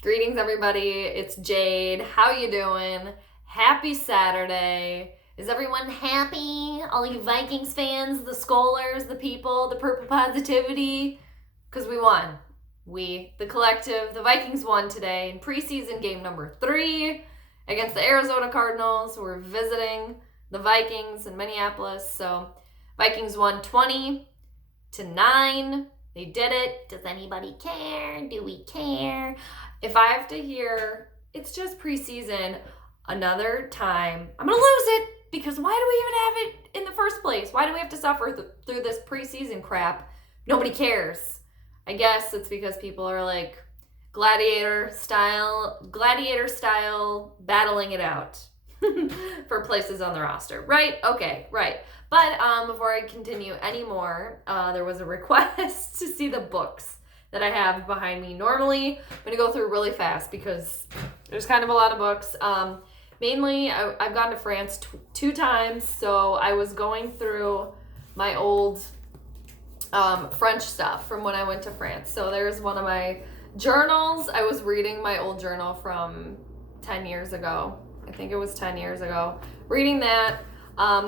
Greetings, everybody. It's Jade. How you doing? Happy Saturday. Is everyone happy? All you Vikings fans, the Skolars, the people, the purple positivity? Because we won. We, the collective, the Vikings won today in preseason game number 3 against the Arizona Cardinals. We're visiting the Vikings in Minneapolis. So Vikings won 20-9. They did it. Does anybody care? Do we care? If I have to hear, it's just preseason another time, I'm going to lose it, because why do we even have it in the first place? Why do we have to suffer through this preseason crap? Nobody cares. I guess it's because people are like gladiator style battling it out for places on the roster. Right? Okay, right. But before I continue anymore, there was a request to see the books that I have behind me. Normally, I'm going to go through really fast because there's kind of a lot of books. Mainly, I've gone to France 2 times, so I was going through my old French stuff from when I went to France. So there's one of my journals. I was reading my old journal from 10 years ago. I think it was 10 years ago. Reading that.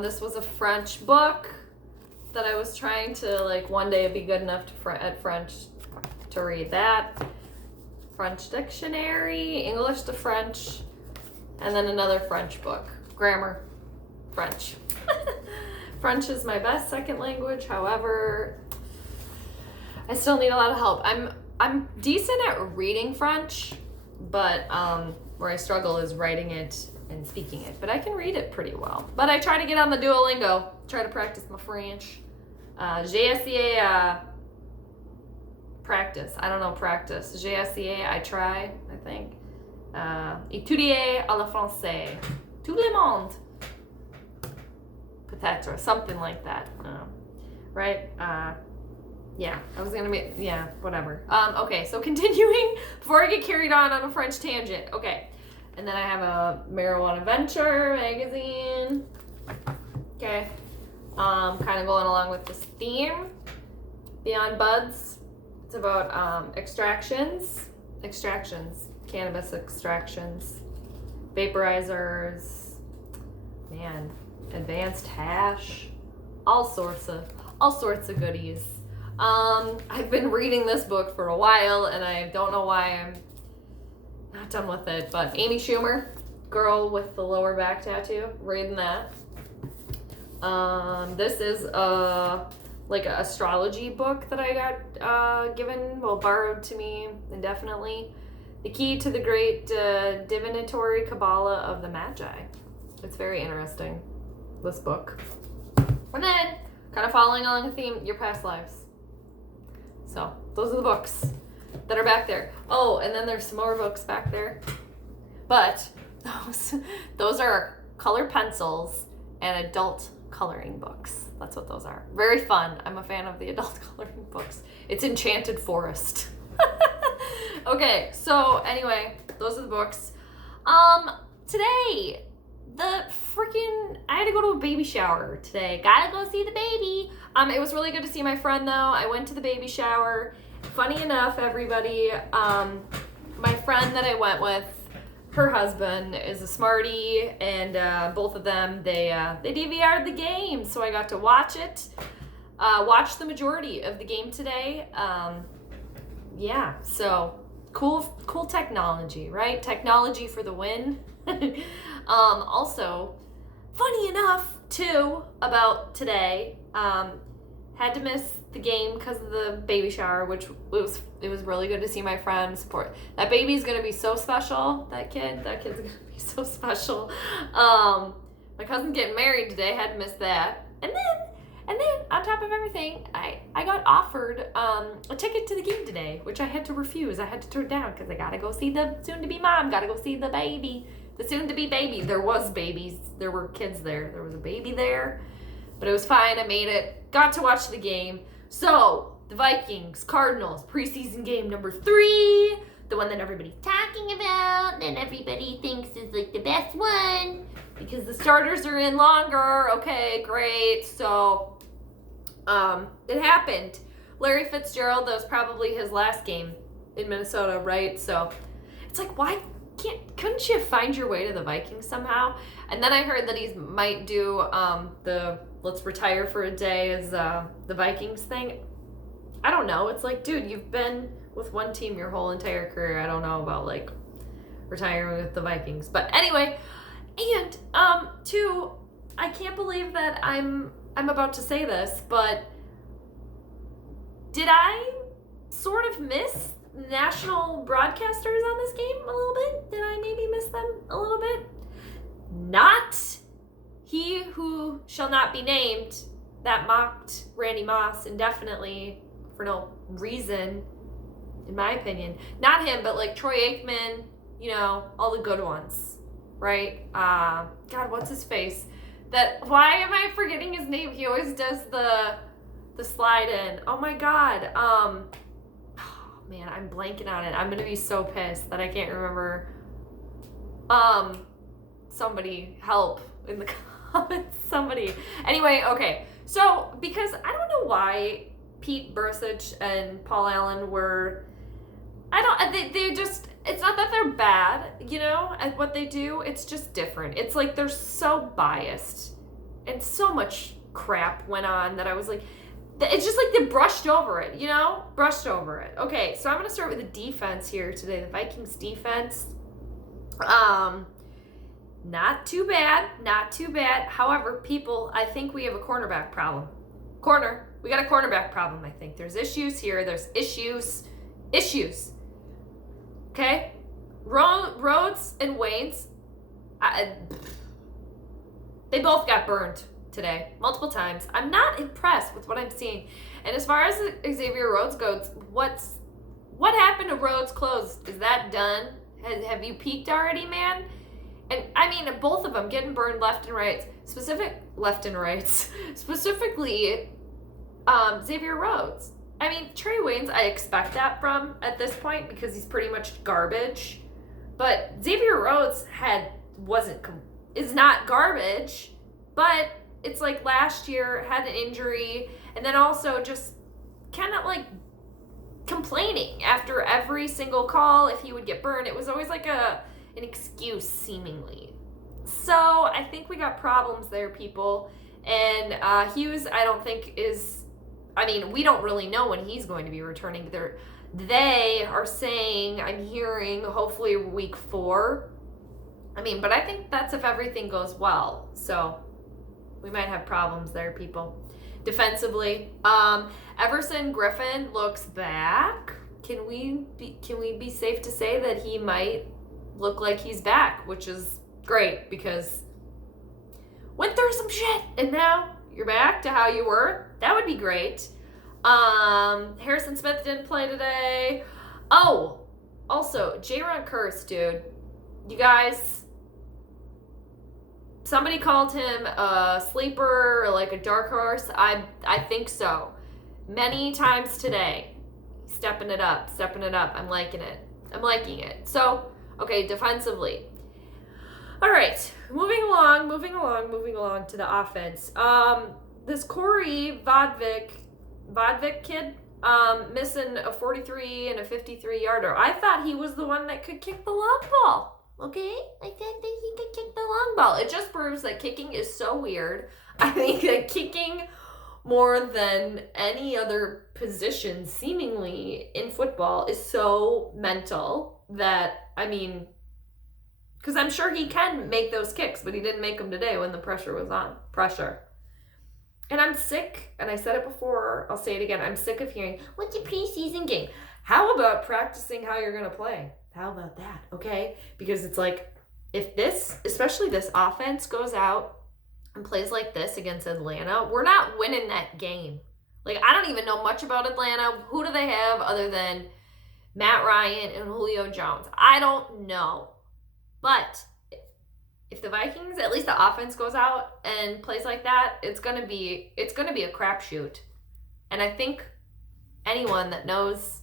This was a French book that I was trying to, like, one day be good enough at French to read that. French dictionary, English to French, and then another French book. Grammar, French. French is my best second language. However, I still need a lot of help. I'm decent at reading French, but where I struggle is writing it and speaking it. But I can read it pretty well. But I try to get on the Duolingo, try to practice my French. J'ai essayé practice. I don't know practice. J'ai essayé, I try, I think. Étudier à la français. Tout le monde. Peut-être, something like that. Right? Yeah, I was gonna be, yeah, whatever. Okay, so continuing, before I get carried on a French tangent. Okay, and then I have a Marijuana Venture magazine. Okay, kind of going along with this theme. Beyond Buds. It's about extractions, cannabis extractions, vaporizers, man, advanced hash, all sorts of goodies. I've been reading this book for a while, and I don't know why I'm not done with it. But Amy Schumer, girl with the lower back tattoo, reading that. This is like an astrology book that I got borrowed to me indefinitely. The Key to the Great Divinatory Kabbalah of the Magi. It's very interesting, this book. And then, kind of following along the theme, your past lives. So, those are the books that are back there. Oh, and then there's some more books back there. But, those are color pencils and adult coloring books. That's what those are. Very fun. I'm a fan of the adult coloring books. It's Enchanted Forest. Okay, so anyway, those are the books. Today, I had to go to a baby shower today. Gotta go see the baby. It was really good to see my friend, though. I went to the baby shower. Funny enough, everybody, my friend that I went with, her husband is a Smartie, and both of them, they DVR'd the game, so I got to watch it. Watch the majority of the game today. Yeah, so cool technology, right? Technology for the win. Also, funny enough, too, about today, had to miss the game because of the baby shower, which it was really good to see my friend support. That baby's gonna be so special. That kid's gonna be so special. My cousin's getting married today. Had to miss that. And then on top of everything, I got offered a ticket to the game today, which I had to refuse. I had to turn down because I gotta go see the soon-to-be mom. Gotta go see the baby, the soon-to-be baby. There was babies. There were kids there. There was a baby there, but it was fine. I made it. Got to watch the game. So, the Vikings, Cardinals, preseason game number 3, the one that everybody's talking about, and everybody thinks is like the best one, because the starters are in longer. Okay, great. So, it happened. Larry Fitzgerald, that was probably his last game in Minnesota, right? So, It's like, why couldn't you find your way to the Vikings somehow? And then I heard that he might do the let's retire for a day as the Vikings thing. I don't know. It's like, dude, you've been with one team your whole entire career. I don't know about like retiring with the Vikings. But anyway, and two, I can't believe that I'm about to say this, but did I sort of miss national broadcasters on this game a little bit? Did I maybe miss them a little bit? Not he who shall not be named that mocked Randy Moss indefinitely for no reason, in my opinion. Not him, but like Troy Aikman, you know, all the good ones, right? God, what's his face? Why am I forgetting his name? He always does the slide in. Oh my God. Man, I'm blanking on it. I'm gonna be so pissed that I can't remember. Somebody help in the comments. Somebody. Anyway, okay. So because I don't know why Pete Bursich and Paul Allen were. They just. It's not that they're bad, you know, at what they do. It's just different. It's like they're so biased, and so much crap went on that I was like. It's just like they brushed over it, you know? Brushed over it. Okay, so I'm going to start with the defense here today. The Vikings defense. Not too bad. Not too bad. However, people, I think we have a cornerback problem. We got a cornerback problem, I think. There's issues here. There's issues. Okay? Rhodes and Waynes, they both got burned today, multiple times. I'm not impressed with what I'm seeing. And as far as Xavier Rhodes goes, what happened to Rhodes' clothes? Is that done? Have you peaked already, man? And I mean, both of them getting burned left and right. Specifically, Xavier Rhodes. I mean, Trey Waynes, I expect that from at this point because he's pretty much garbage. But Xavier Rhodes is not garbage, but it's like last year had an injury and then also just kind of like complaining after every single call if he would get burned. It was always like an excuse seemingly. So I think we got problems there, people. And Hughes, I don't think we don't really know when he's going to be returning. They are saying, I'm hearing, hopefully week 4. But I think that's if everything goes well. So we might have problems there, people. Defensively, Everson Griffin looks back. Can we be safe to say that he might look like he's back, which is great because went through some shit and now you're back to how you were. That would be great. Harrison Smith didn't play today. Oh, also Jaron Curse, dude. You guys. Somebody called him a sleeper or like a dark horse. I think so. Many times today. Stepping it up. I'm liking it. So, okay, defensively. All right, moving along to the offense. This Corey Vodvik kid, missing a 43 and a 53-yarder. I thought he was the one that could kick the long ball. Okay? I think that he could kick the long ball. It just proves that kicking is so weird. I think that kicking more than any other position seemingly in football is so mental that, because I'm sure he can make those kicks, but he didn't make them today when the pressure was on. And I'm sick, and I said it before, I'll say it again, I'm sick of hearing, what's a preseason game? How about practicing how you're going to play? How about that, okay? Because it's like, if especially this offense goes out and plays like this against Atlanta, we're not winning that game. Like, I don't even know much about Atlanta. Who do they have other than Matt Ryan and Julio Jones? I don't know. But if the Vikings, at least the offense goes out and plays like that, it's gonna be a crapshoot. And I think anyone that knows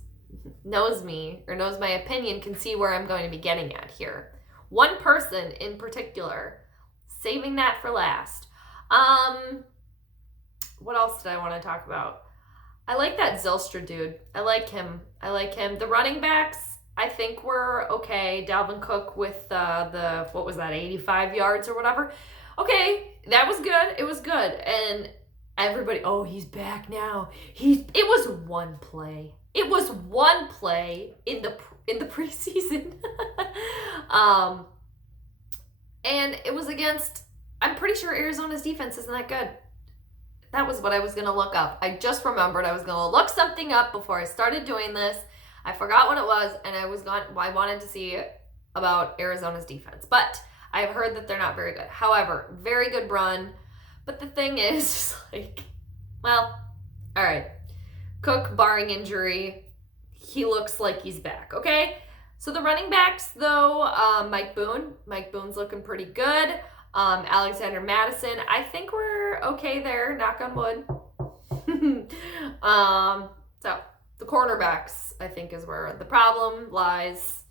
me or knows my opinion can see where I'm going to be getting at here. One person in particular, saving that for last. What else did I want to talk about? I like that Zylstra dude. I like him. The running backs, I think we're okay. Dalvin Cook with what was that, 85 yards or whatever. Okay, that was good. It was good. And everybody, oh, he's back now. It was one play. It was one play in the preseason. And it was against, I'm pretty sure Arizona's defense isn't that good. That was what I was going to look up. I just remembered I was going to look something up before I started doing this. I forgot what it was, and I wanted to see about Arizona's defense. But I've heard that they're not very good. However, very good run. But the thing is, like, well, all right. Cook, barring injury, he looks like he's back, okay? So the running backs, though, Mike Boone's looking pretty good. Alexander Madison, I think we're okay there, knock on wood. So the cornerbacks, I think, is where the problem lies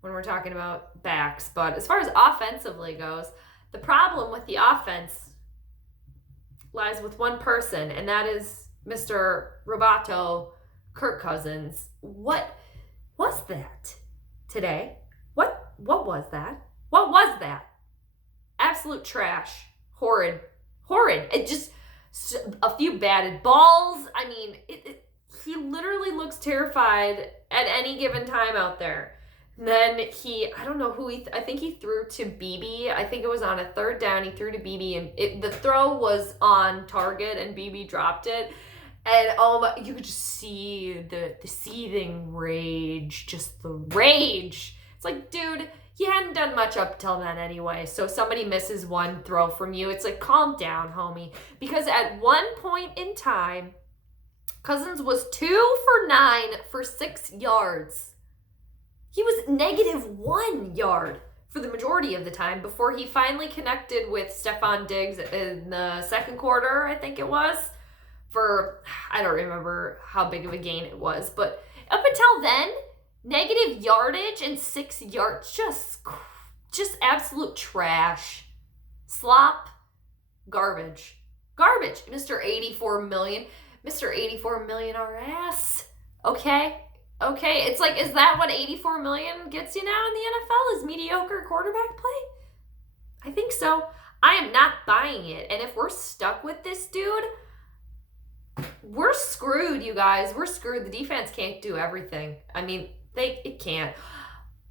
when we're talking about backs. But as far as offensively goes, the problem with the offense lies with one person, and that is Mr. Roboto, Kirk Cousins. What was that today? What was that? What was that? Absolute trash. Horrid. It just, a few batted balls. I mean, he literally looks terrified at any given time out there. And then I don't know who I think he threw to BB. I think it was on a third down. He threw to BB, and the throw was on target, and BB dropped it. And you could just see the seething rage, just the rage. It's like, dude, you hadn't done much up till then anyway. So somebody misses one throw from you. It's like, calm down, homie. Because at one point in time, Cousins was 2 for 9 for 6 yards. He was -1 yard for the majority of the time before he finally connected with Stephon Diggs in the second quarter, I think it was. I don't remember how big of a gain it was. But up until then, negative yardage and 6 yards, just absolute trash. Slop, garbage. Mr. 84 million. Mr. 84 million our ass. Okay. It's like, is that what 84 million gets you now in the NFL? Is mediocre quarterback play? I think so. I am not buying it. And if we're stuck with this dude, we're screwed, you guys. We're screwed. The defense can't do everything. I mean, it can't.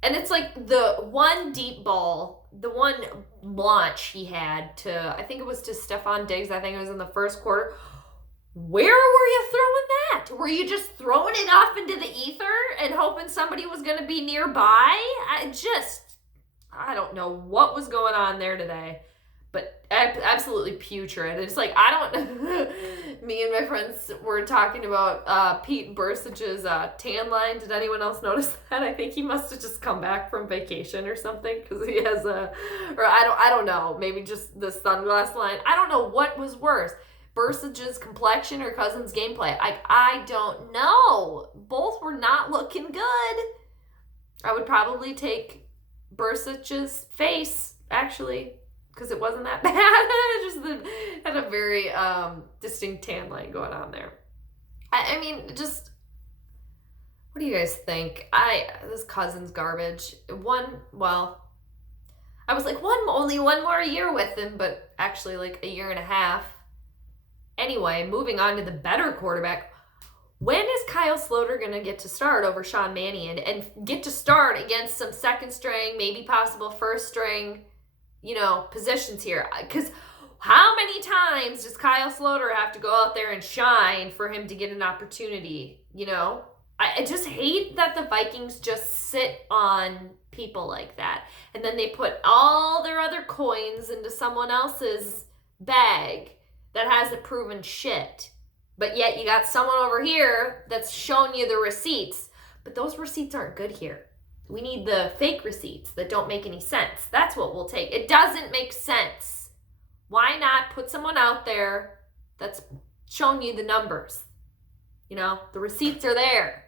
And it's like the one deep ball, the one launch he had to, I think it was to Stephon Diggs. I think it was in the first quarter. Where were you throwing that? Were you just throwing it off into the ether and hoping somebody was going to be nearby? I don't know what was going on there today. But absolutely putrid. It's like, me and my friends were talking about Pete Bursage's tan line. Did anyone else notice that? I think he must have just come back from vacation or something, because he has I don't know, maybe just the sunglass line. I don't know what was worse, Bursage's complexion or Cousins' gameplay. I don't know. Both were not looking good. I would probably take Bursage's face, actually, because it wasn't that bad. It had a very distinct tan line going on there. I mean, just, what do you guys think? This Cousins garbage. I was like, only one more year with him, but actually like a year and a half. Anyway, moving on to the better quarterback. When is Kyle Sloter going to get to start over Sean Mannion and get to start against some second string, maybe possible first string, positions here? Because how many times does Kyle Sloter have to go out there and shine for him to get an opportunity? I just hate that the Vikings just sit on people like that. And then they put all their other coins into someone else's bag that hasn't proven shit. But yet you got someone over here that's shown you the receipts. But those receipts aren't good here. We need the fake receipts that don't make any sense. That's what we'll take. It doesn't make sense. Why not put someone out there that's shown you the numbers? The receipts are there.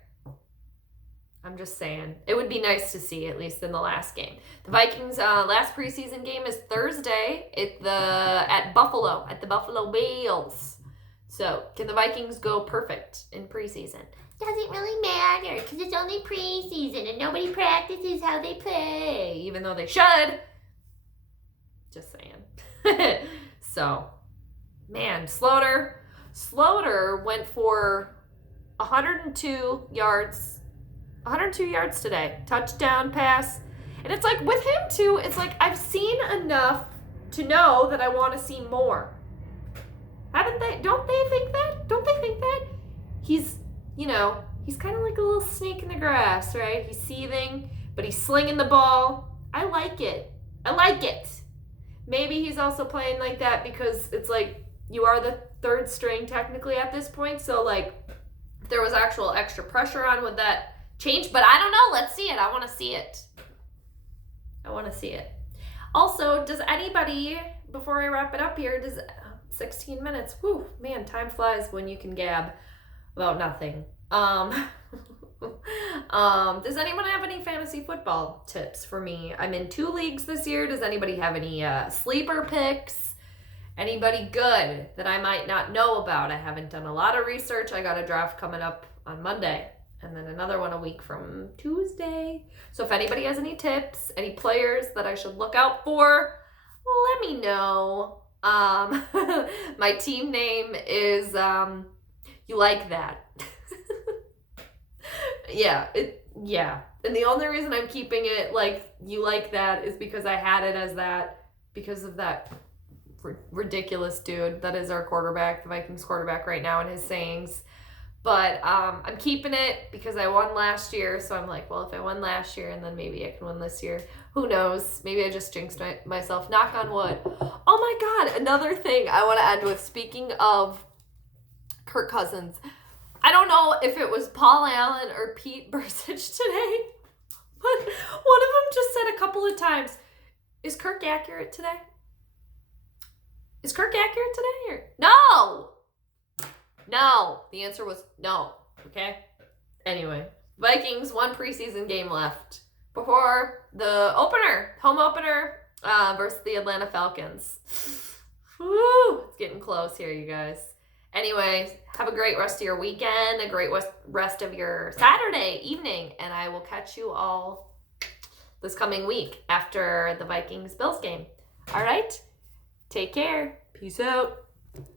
I'm just saying. It would be nice to see, at least in the last game. The Vikings' last preseason game is Thursday at Buffalo, at the Buffalo Bills. So, can the Vikings go perfect in preseason? doesn't really matter because it's only preseason and nobody practices how they play, even though they should. Just saying. So, man, Slaughter went for 102 yards today. Touchdown pass. And it's like with him too, it's like I've seen enough to know that I want to see more. Haven't they? Don't they think that? Don't they think that? He's kind of like a little snake in the grass, right? He's seething, but he's slinging the ball. I like it. Maybe he's also playing like that because it's like you are the third string technically at this point. So like if there was actual extra pressure on, would that change? But I don't know. Let's see it. I want to see it. Also, does anybody, before I wrap it up here, 16 minutes. Whew, man, time flies when you can gab about nothing. Does anyone have any fantasy football tips for me? I'm in 2 leagues this year. Does anybody have any sleeper picks? Anybody good that I might not know about? I haven't done a lot of research. I got a draft coming up on Monday and then another one a week from Tuesday. So if anybody has any tips, any players that I should look out for, let me know. My team name is You Like That. Yeah. And the only reason I'm keeping it like You Like That is because I had it as that because of that ridiculous dude that is our quarterback, the Vikings quarterback right now, and his sayings. But I'm keeping it because I won last year, so I'm like, well, if I won last year and then maybe I can win this year, who knows? Maybe I just jinxed myself. Knock on wood. Oh my God, another thing I want to end with, speaking of Kirk Cousins. I don't know if it was Paul Allen or Pete Buttigieg today, but one of them just said a couple of times, is Kirk accurate today? Or no? No. The answer was no. Okay? Anyway, Vikings, 1 preseason game left before the home opener versus the Atlanta Falcons. Woo! It's getting close here, you guys. Anyway, have a great rest of your weekend, a great rest of your Saturday evening, and I will catch you all this coming week after the Vikings-Bills game. All right? Take care. Peace out.